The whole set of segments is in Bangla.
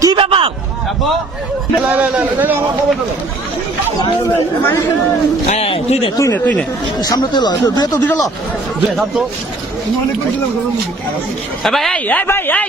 কি ব্যাপার? তুই নে তুই নে তুই নে। সামনে তো লয় দুই তো দুইটা ল। দুই হাজার তো ভাই এই ভাই এই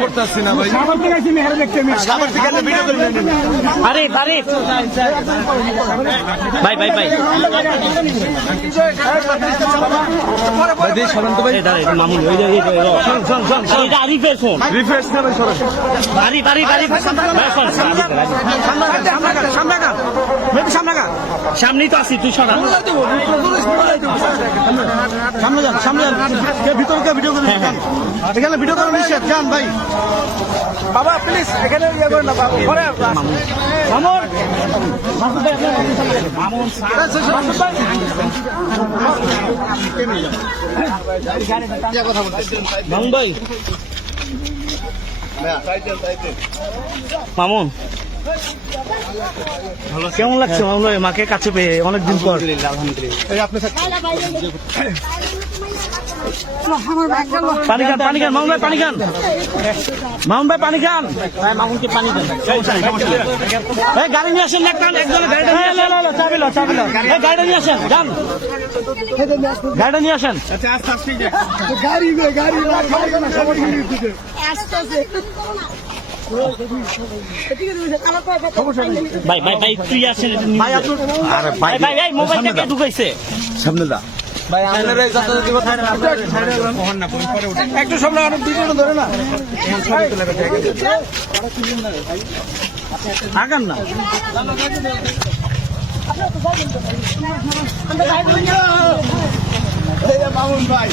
করতেছি না ভাই ভাই ভাই মামুন ওই আরিফের ফোন আরিফ আরিফ আরিফ ভাই, শোন, আরিফের, আরিফের। সামনেই তো আছি তুই সরা। সামনে যান সামনে যান। কে ভিতরে কে ভিডিও করে এখানে ভিডিও করা নিষেধ যান ভাই। বাবা প্লিজ এখানে ইয়ে করেন না বাবা পরে মামুন। মামুন ভাই। মামুন। কেমন লাগছে ভাই মাকে কাছে পেয়ে অনেকদিন পর। এই আপনি পানি খান পানি খান মামুন ভাই পানি খান মামুন ভাই পানি খান মামুনকে পানি দেন। গাড়ি নিয়ে আসেন একটা গাড়িটা চাবি লো চাবি লো। গাড়িটা নিয়ে আসেন যান। গাড়িটা নিয়ে আসেন। গাড়ি গাড়ি না সবাই ভাই ভাই ভাই তুই আসেন ভাই আরে ভাই ভাই এই মোবাইলটা কে ঢুকাইছে? সামনে দা একটু সামনে আরও ভিডিও ধরে না। আগান না। মামুন ভাই।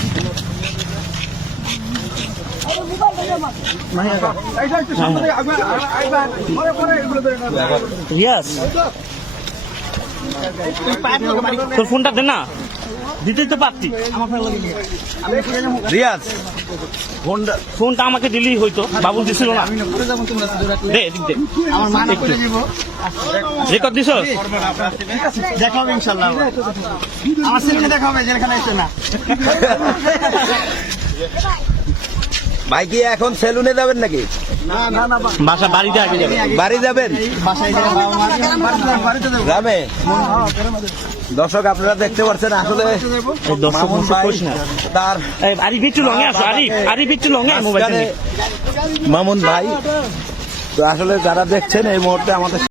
ইয়াস তোর ফোনটা দে না। দিতেই তো পারতি। রিয়াজ হোন্ডা ফোনটা আমাকে দিলেই হইতো বাবুল দিছিল না। দে এদিক দে। রেকর্ড দিছ দেখাবো ইনশাল্লাহ আমার দেখাবে যেখানে না। ভাই কি এখন সেলুনে যাবেন নাকি? না না না বাসা বাড়িতে আগে যাবে বাড়ি যাবেন? বাড়িতে দেবো গ্রামে? দর্শক আপনারা দেখতে পাচ্ছেন আসলে তার মামুন ভাই তো আসলে যারা দেখছেন এই মুহূর্তে আমাদের